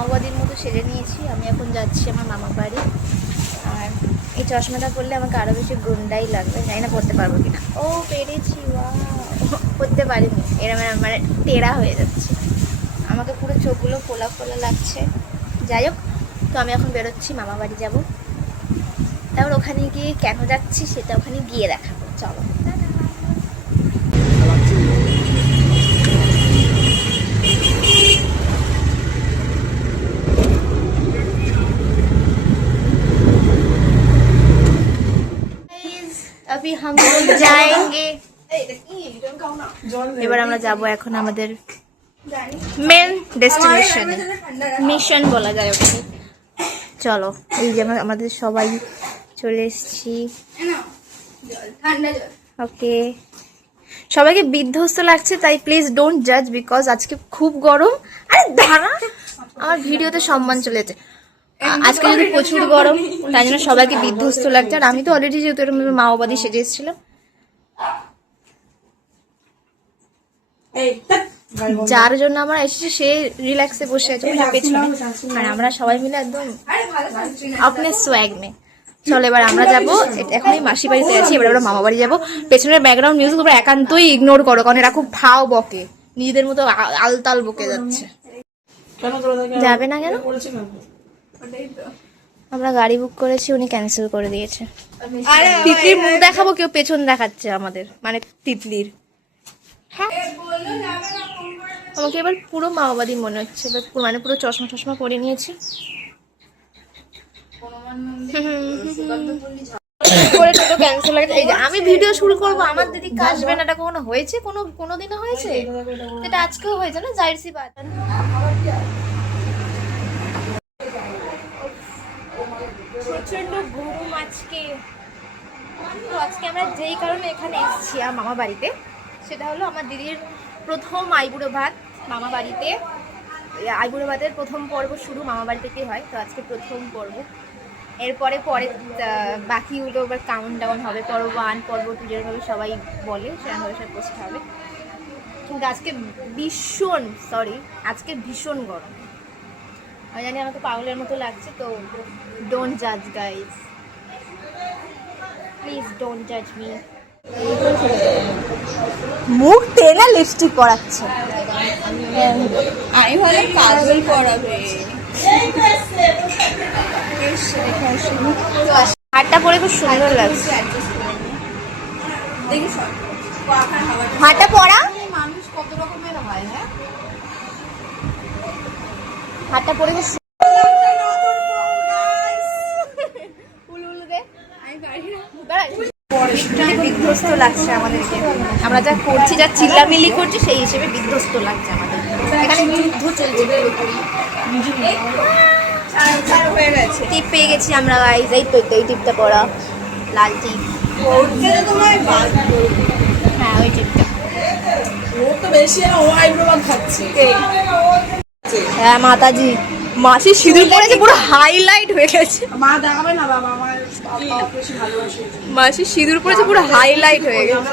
মাওবাদীর মতো সেরে নিয়েছি। আমি এখন যাচ্ছি আমার মামার বাড়ি। আর এই চশমাটা পরলে আমাকে আরও বেশি গুন্ডাই লাগবে, জানি না পরতে পারবো কিনা। ও পেরেছি, পরতে পারিনি, এরম মানে টেরা হয়ে যাচ্ছে, আমাকে পুরো চোখগুলো ফোলা ফোলা লাগছে। যাই হোক, তো আমি এখন বেরোচ্ছি, মামা বাড়ি যাবো। তারপর ওখানে গিয়ে কেন যাচ্ছি সেটা ওখানে গিয়ে দেখাবো, চলো। अभी हम लोग जाएंगे। এবার আমরা যাব এখন আমাদের মেন ডেস্টিনেশনে, মিশন বলা যায় ওকে। চলো, এই যে আমাদের সবাই চলে এসেছি। ওকে, সবাইকে বিধ্বস্ত লাগছে, তাই প্লিজ ডোন্ট জাজ, বিকজ আজকে খুব গরম। আরে দাঁড়া, আমার ভিডিওতে সম্মান চলে যেতে। আজকে যদি প্রচুর গরম, তাই জন্য সবাইকে বিধ্বস্ত লাগছে। আর আমি তো অলরেডি যেহেতু এরকম মাওবাদী সেজে এসেছিলাম, যার জন্য আমরা এসেছি সে রিল্যাক্সে বসে আছে পেছনে, আর আমরা সবাই মিলে একদম আপনি সোয়াগ মে। চলো এবার আমরা যাবো, এখনই মাসি বাড়িতে আছি, এবার আমরা মামা বাড়ি যাবো। পেছনের ব্যাকগ্রাউন্ড মিউজিক তোমরা একান্তই ইগনোর করো, কারণ এরা খুব ফাও বকে, নিজেদের মতো আলতাল বকে যাচ্ছে। যাবে না কেন? আমরা গাড়ি বুক করেছি, উনি ক্যান্সেল করে দিয়েছে। তিতলির মুখ দেখাবো, কেউ পেছন দেখাচ্ছে আমাদের, মানে তিতলির। হ্যাঁ, আমাকে এবার পুরো মাওবাদী মনে হচ্ছে, মানে পুরো চশমা টশমা পরে নিয়েছি। আমি ভিডিও শুরু করবো, আমার দিদি কাশবে না, এটা কখনো হয়েছে? কোনোদিনও হয়েছে? এটা আজকেও হয়েছে না, জাইরসি বাটন। প্রচন্ড গরম আজকে। তো আজকে আমরা যেই কারণে এখানে এসেছি আমার মামা বাড়িতে, সেটা হলো আমার দিদির প্রথম আইবুড়ো ভাত মামা বাড়িতে। আইবুড়ো ভাতের প্রথম পর্ব শুরু মামা বাড়ি থেকেই হয়, তো আজকে প্রথম পর্ব। এরপরে বাকিগুলো এবার কাউন্ট ডাউন হবে, পর্ব 1 পর্ব 2 যেভাবে সবাই বলে সেভাবে সব পোস্ট হবে। কিন্তু আজকে ভীষণ গরম। আমি জানি আমাকে পাগলের মতো লাগছে, তো ডোন্ট জাজ গাইজ, প্লিজ ডোন্ট জাজ মি। মুখ টেনে লিপস্টিক পরাচ্ছে, আমি বলে কাজল পরাবে। হাটটা পরে খুব সুন্দর লাগছে। হাটটা পরা মানুষ কত রকমের হয়। হ্যাঁ, হাটটা পরে খুব বিধ্বস্ত লাগছে আমাদেরকে। আমরা যা করছি, যা চিল্লামিল্লি করছি, সেই হিসেবে বিধ্বস্ত লাগছে আমাদের। এখানে যুদ্ধ চলছে। টিপ পেয়ে গেছি আমরা, গাইজ। এই তো এই টিপটা পড়া, লাল টিপ। হ্যাঁ, ওই টিপটা। হ্যাঁ, মাতাজি মাসি সিঁদুর পরেছে, পুরো হাইলাইট হয়ে গেছে। মা দেখাবে না বাবা, আমার মাসি সিঁদুর পরেছে, পুরো হাইলাইট হয়ে গেছে।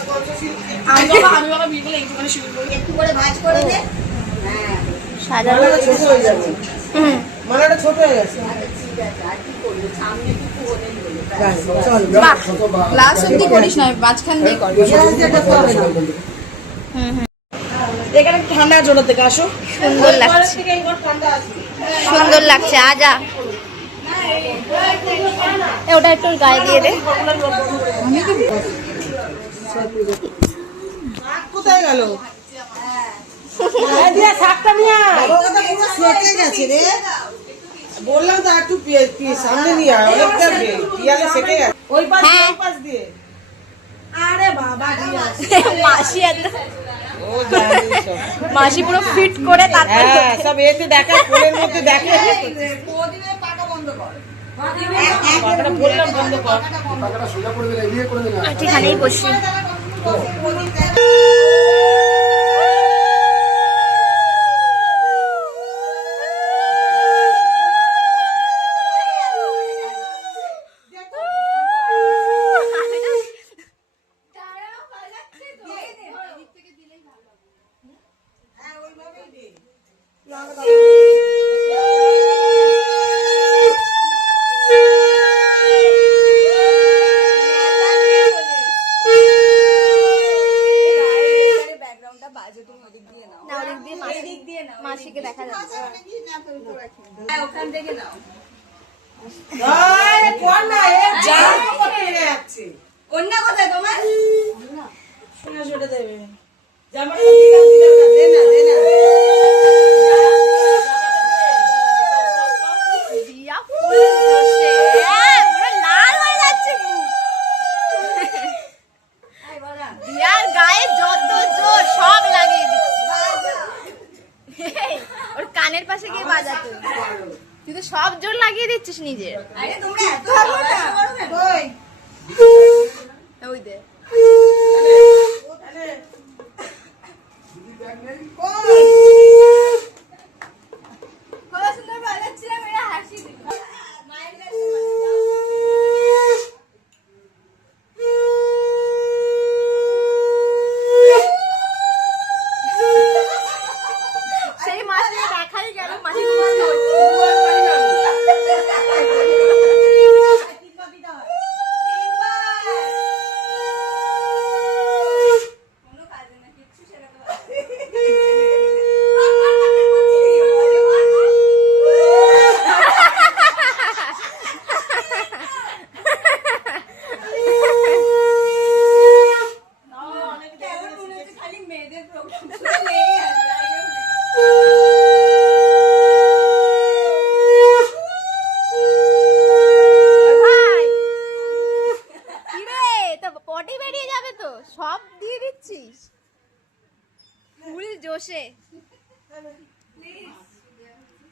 সাজানো ছোট হয়ে যাচ্ছে, মালাটা ছোট হয়ে গেছে। গ্লাস অব্দি করিস না, মাঝখান দিয়ে কর। এখানে ঠান্ডা জোর থেকে আসো, সুন্দর লাগছে, সুন্দর লাগছে। আজা ওটা একটু গায়ে দিয়ে দে। কোথায় গেল? বললাম তো একটু সামনে নিয়ে আয়, অনেকটা পিয়ালে সেটে গেছে ওই পাশ দিয়ে। আরে বাবা, মাসি মাসি পুরো ফিট করে তারপর সব এতে দেখা, কোলের মধ্যে দেখে। বললাম বন্ধ কর, ঠিকানেই বসি। কন্যা কোথায় তোমার? দিয়া ফুল জোশে পুরো লাল হয়ে যাচ্ছে মুখ। দিয়ার গায়ে যত জোর সব লাগিয়ে দিচ্ছে। ওর কানের পাশে গিয়ে বাজাতো, তুই তো সব জোর লাগিয়ে দিচ্ছিস নিজের। আরে তোমরা এত ভালোবাসা করো কেন? ওই দে কত সুন্দর বাজাচ্ছিলাম, এরা হাসি দিল। মায়ের কাছে সেই মাসে দেখাই গেল মাসে কোনো কাজে না, কিচ্ছু শেখাতে পারছি। খালি মেয়েদের প্রোগ্রাম মেয়ে আছে, ভাই কি রে, তো পটি বেরিয়ে যাবে তো, সব দিয়ে দিচ্ছিস ফুল জোশে।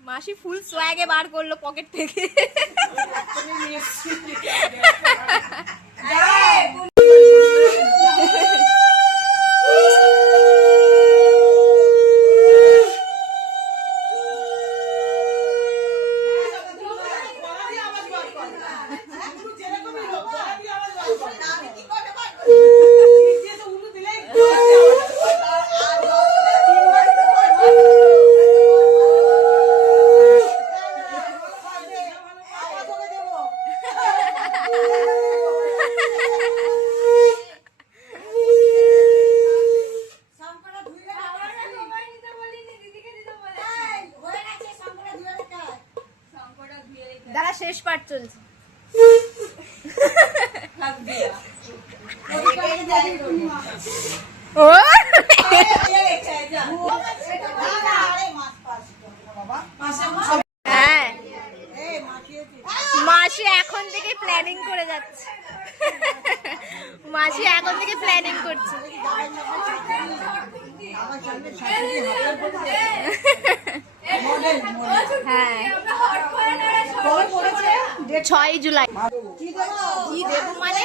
মাসি ফুল সোয়াগে বার করলো পকেট থেকে। দাঁড়া, শেষ পার্ট চলছে। ও হ্যাঁ, মাসি এখন থেকে প্ল্যানিং করে যাচ্ছে। মাসি এখন থেকে প্ল্যানিং করছে। হ্যাঁ, 6 জুলাই। কি দেবো মানে?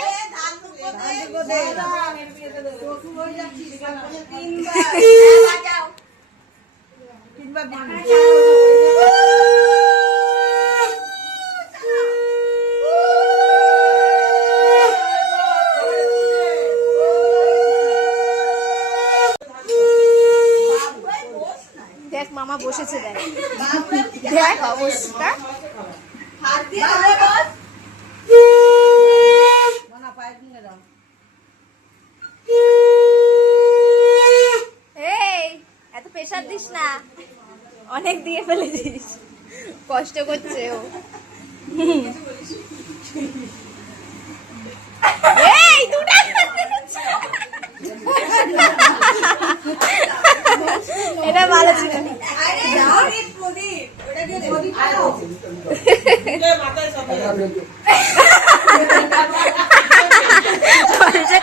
দেখ মামা বসেছে, দেখ দেখ অবস্থা। এই এত প্রেশার দিস না, অনেক দিয়ে ফেলেছিস, কষ্ট করছে ও। এই দুটা এটা ভালো ছিল।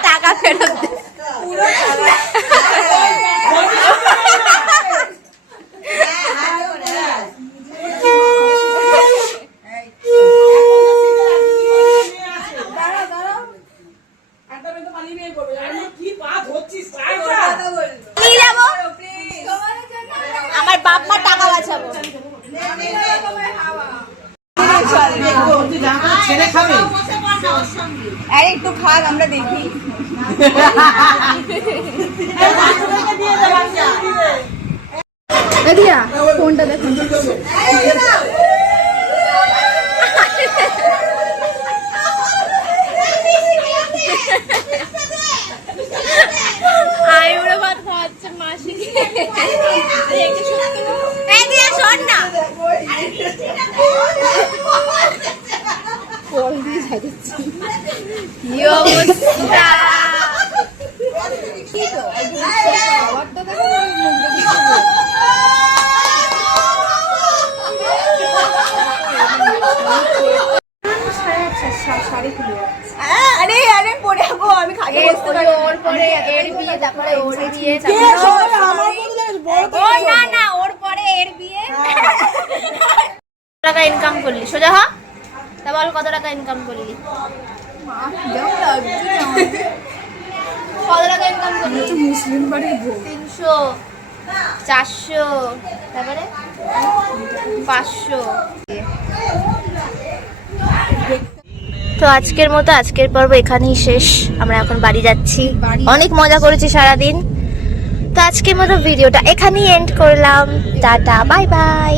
টাকা ফেরত দে। আমার বাপ মা টাকা বাঁচাবো। আরে একটু খাক, আমরা দেখি। দিয়া ফোনটা দেখুন। আইবুড়ো ভাত খাওয়াচ্ছে মাসি। এই দিয়া শোন না। অবস্থা। আরে আরে পড়ে যাবো আমি খাগে বসতে পারি ওর পরে এর বিয়ে, তারপরে ওর বিয়ে, ও না না ওর পরে এর বিয়ে। টাকা ইনকাম করলি সোজা হ, তা বল কত টাকা ইনকাম করলি? কত টাকা ইনকাম করলি? মুসলিম বাড়ির বউ 300, 400, তারপরে 500। তো আজকের মতো আজকের পর্ব এখানেই শেষ। আমরা এখন বাড়ি যাচ্ছি। অনেক মজা করেছি সারাদিন। তো আজকের মতো ভিডিওটা এখানেই এন্ড করলাম। Tata, bye bye.